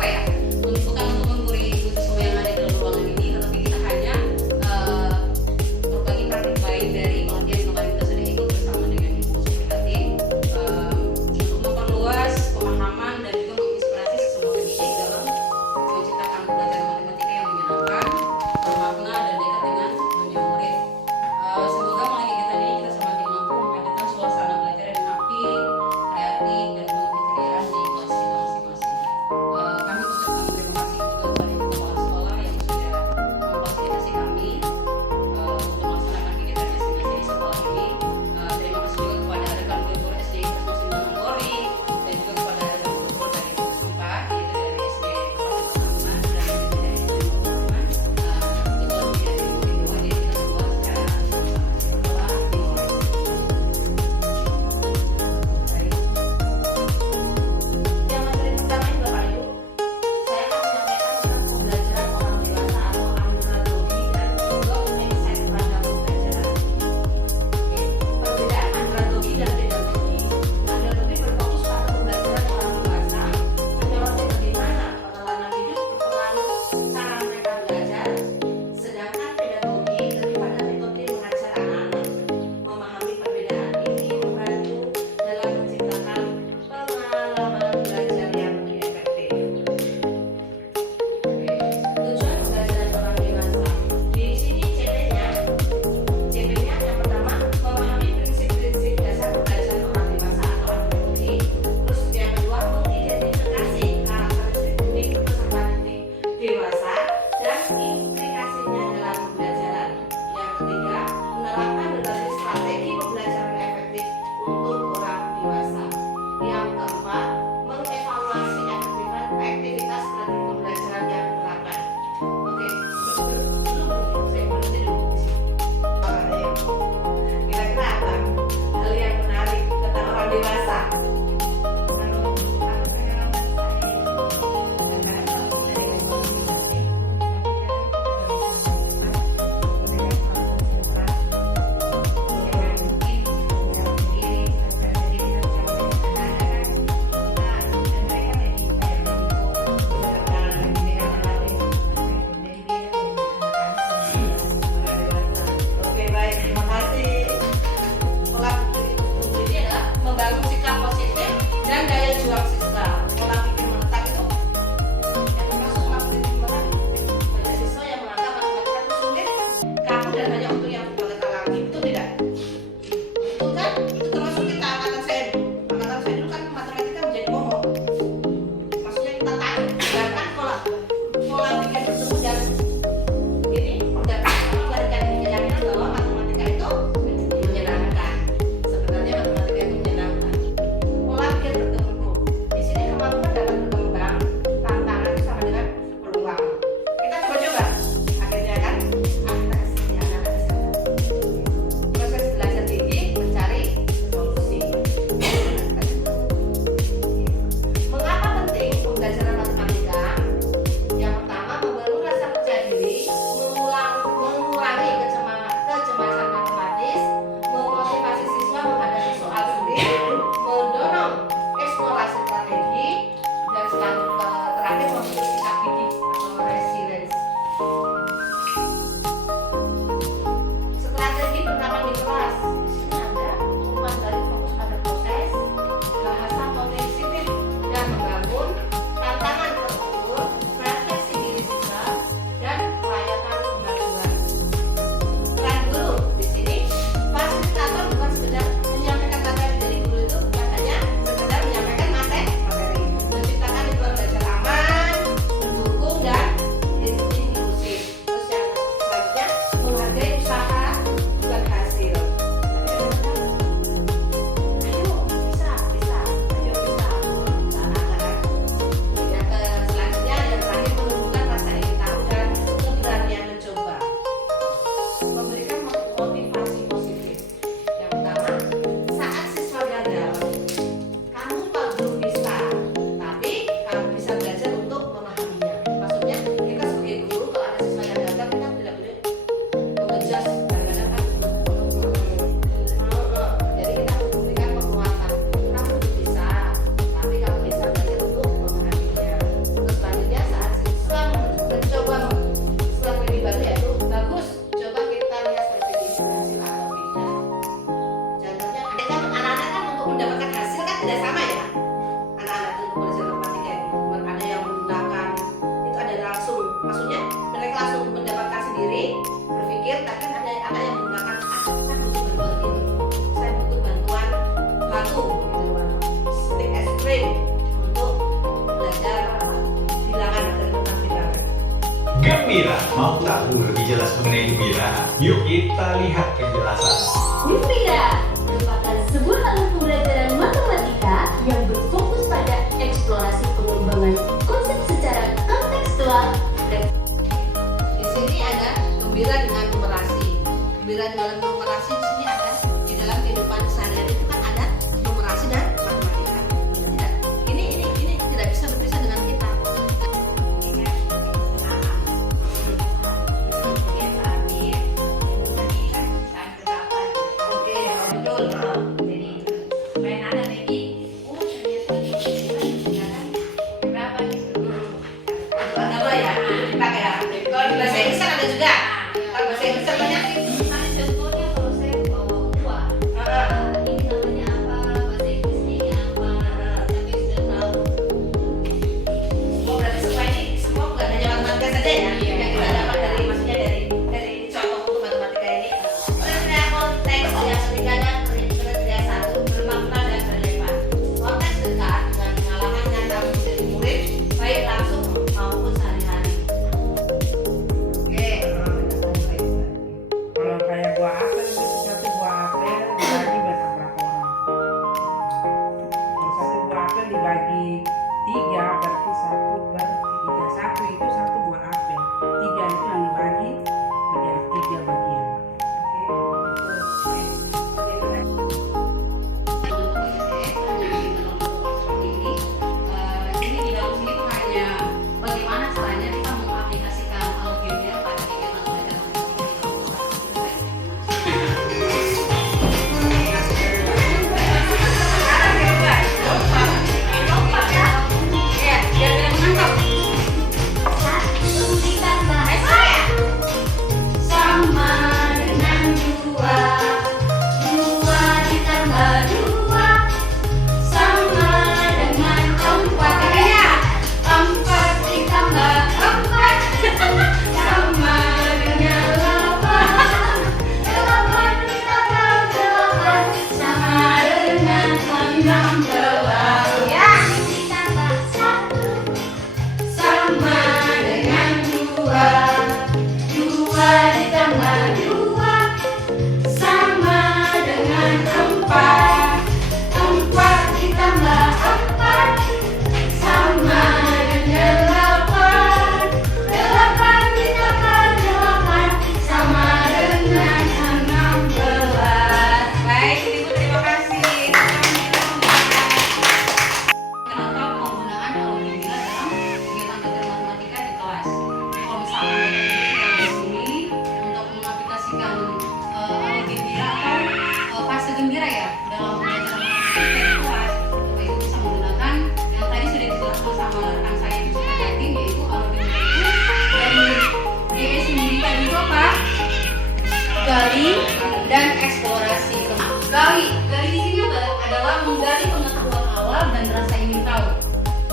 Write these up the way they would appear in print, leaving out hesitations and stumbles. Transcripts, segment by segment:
apa ya? Bukan untuk menggurui semua yang ada di dalam ruangan ini, tetapi kita hanya berbagi praktik baik dari pengertian kemarin kita sudah ikut bersama dengan Ibu Suprihatin untuk memperluas pemahaman dan juga menginspirasi semua pendidik dalam menciptakan pelajaran matematika yang menyenangkan, bermakna dan dekat dengan dunia murid. Semoga melalui kegiatan ini kita semakin mampu menghadirkan suasana belajar yang happy, kreatif, dan penuh keceriaan di kelas kita masing-masing. Kami gembira. Mau tahu lebih jelas mengenai gembira? Yuk kita lihat penjelasan. Gembira merupakan sebuah alat pembelajaran matematika yang berfokus pada eksplorasi pengembangan konsep secara kontekstual. Di sini ada gembira dengan numerasi. Gembira dalam numerasi di sini ada di dalam kehidupan sehari-hari itu kan ada numerasi dan matematika. Tidak, ini tidak bisa berpisah dengan kita. Oke, betul. Ada apa ya? Dipakai ya. Kalau di bahasa Inggris kan ada juga. Kalau bahasa Inggris contohnya semua berarti semua ini semua bukan hanya matematika saja ya. Yang kita dapat dari maksudnya dari contoh untuk matematika ini. Kriteria konteks yang ketiganya kriteria satu bermakna dan relevan. Konteks dekat dengan pengalaman nyata menjadi murid baik langsung maupun sehari-hari. Oke. Kalau kayak buah apel itu satu buah apel dibagi berapa orang? Kalau satu buah apel dibagi 3 berarti 1 per 3. Satu itu satu buah apel. 3 itu yang dibagi menjadi 3 bagian. Ini di dalam sini tuh hanya bagaimana caranya kita mengaplikasikan algebra pada kegiatan belajar matematika. Ya, biar kita menangkap. Satu ditambah Sama dengan 2, 2 ditambah 2 sama dengan 4. Ya, 4 ditambah 4 sama dengan 8. 8 ditambah 8 sama dengan 16. Ya, ditambah 1 sama dengan 2, 2 ditambah 2 sama dengan 4. 4 ditambah 4 sama dengan 8. 8 ditambah 8 sama dengan 16. Baik, Ibu, terima kasih. Kenapa penggunaan algebra dalam kegiatan belajar matematika di kelas? Kalau misalkan di sini untuk mengaplikasikan algebra atau fase gembira ya dalam belajar matematika di kelas, Bapak Ibu bisa menggunakan yang tadi sudah dijelaskan sama rekan saya itu Yatin, yaitu algebra itu dari DE sendiri tadi itu apa? Gali dan eksplorasi. Gali di sini adalah menggali pengetahuan awal dan rasa ingin tahu.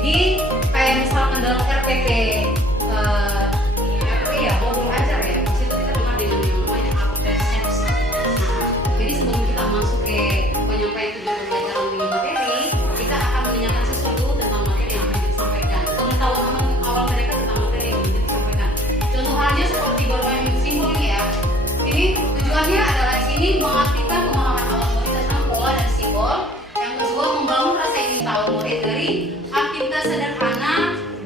Jadi kayak misalkan dalam RPP ya, mau belajar ya, di situ kita dengar dengan yang namanya apresiasi. Jadi sebelum kita masuk ke penyampaian tujuan pembelajaran dengan materi, kita akan menanyakan sesuatu tentang materi yang akan disampaikan. Pengetahuan awal mereka tentang materi yang akan disampaikan. Contoh halnya seperti bermain simbol ini ya. Ini tujuannya adalah di sini mengaktifkan pemahaman awal murid tentang pola dan simbol. Yang kedua, membangun rasa ingin tahu murid dari aktivitas sederhana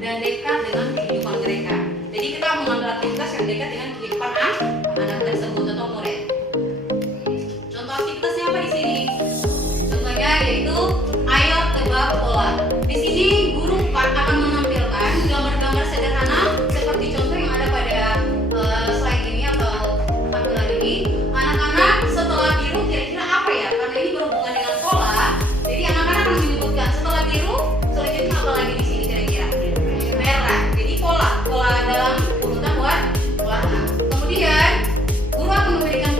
dan dekat dengan kehidupan mereka. Jadi kita mengambil aktivitas yang dekat dengan kehidupan anak tersebut atau murid. Contoh aktivitasnya apa di sini? Contohnya yaitu ayo tebak pola. Di sini guru akan menampilkan gambar-gambar sederhana seperti contoh yang ada pada slide ini atau tampilan ini. Anak-anak setelah biru kira-kira apa ya? Karena ini berhubungan dengan pola, jadi anak-anak akan menyebutkan setelah biru selanjutnya apa lagi di sini kira-kira? Merah. Jadi pola dalam urutan warna. Kemudian guru akan memberikan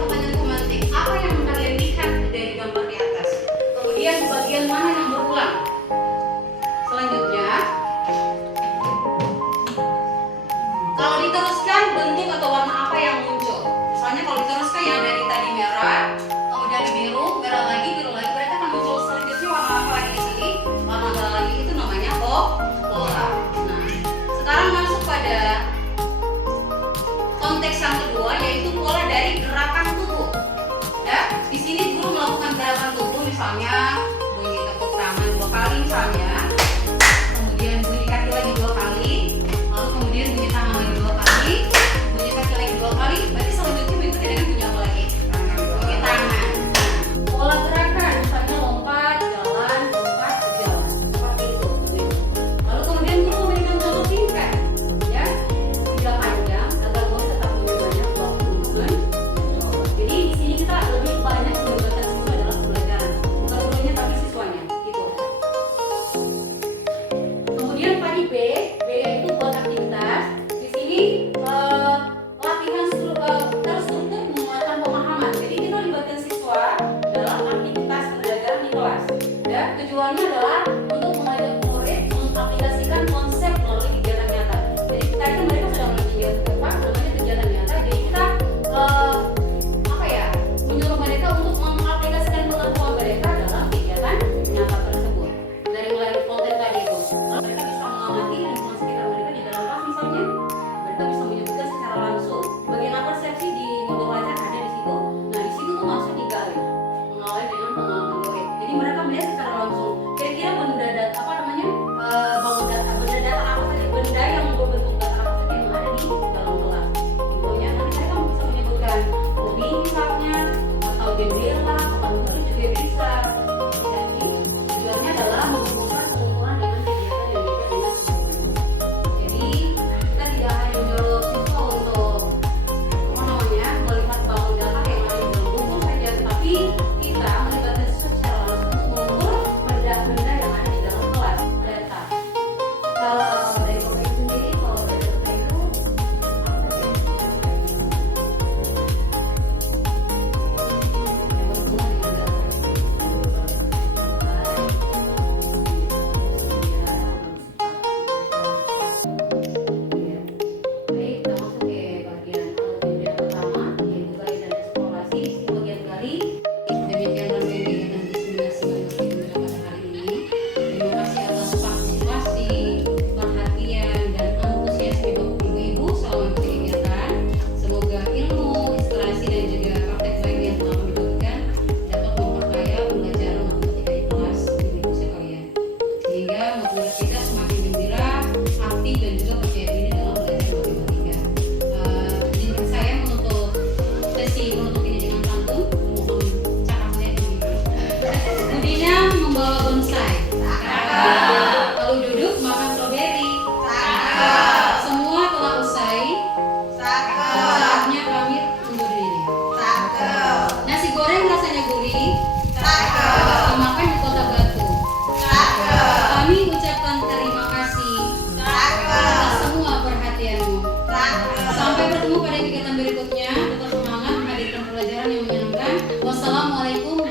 Kalau dari Bapak sendiri, kalau belajar bahasa itu apa sih? Yang berhubungan dengan baik, kita masuk ke bagian yang pertama, yaitu gali dan eksplorasi. Di bagian gali, Demikian rangkaian kegiatan diseminasi manfaat gembira pada hari ini. Terima kasih atas partisipasi, perhatian, dan antusiasme Bapak Ibu selama kegiatan. Semoga ilmu, inspirasi, dan juga praktek baik yang telah kami bagikan dapat memperkaya pembelajaran matematika di kelas Ibu sekalian. Sehingga membuat kita semakin gembira, aktif, dan juga percaya diri dalam belajar matematika. Izinkan saya menutup sesi penutup ini dengan pantun. Mohon cakapnya ibu. Budinya membawa bonsai. Lalu duduk makan stroberi. Semua telah usai. Saatnya kami undur diri. Nasi goreng rasanya gurih. Dimakan di Kota Batu. Kami ucapkan terima kasih atas semua perhatianmu. Sampai bertemu pada kegiatan berikutnya. Tetap semangat menghadirkan pelajaran yang menyenangkan. Wassalamualaikum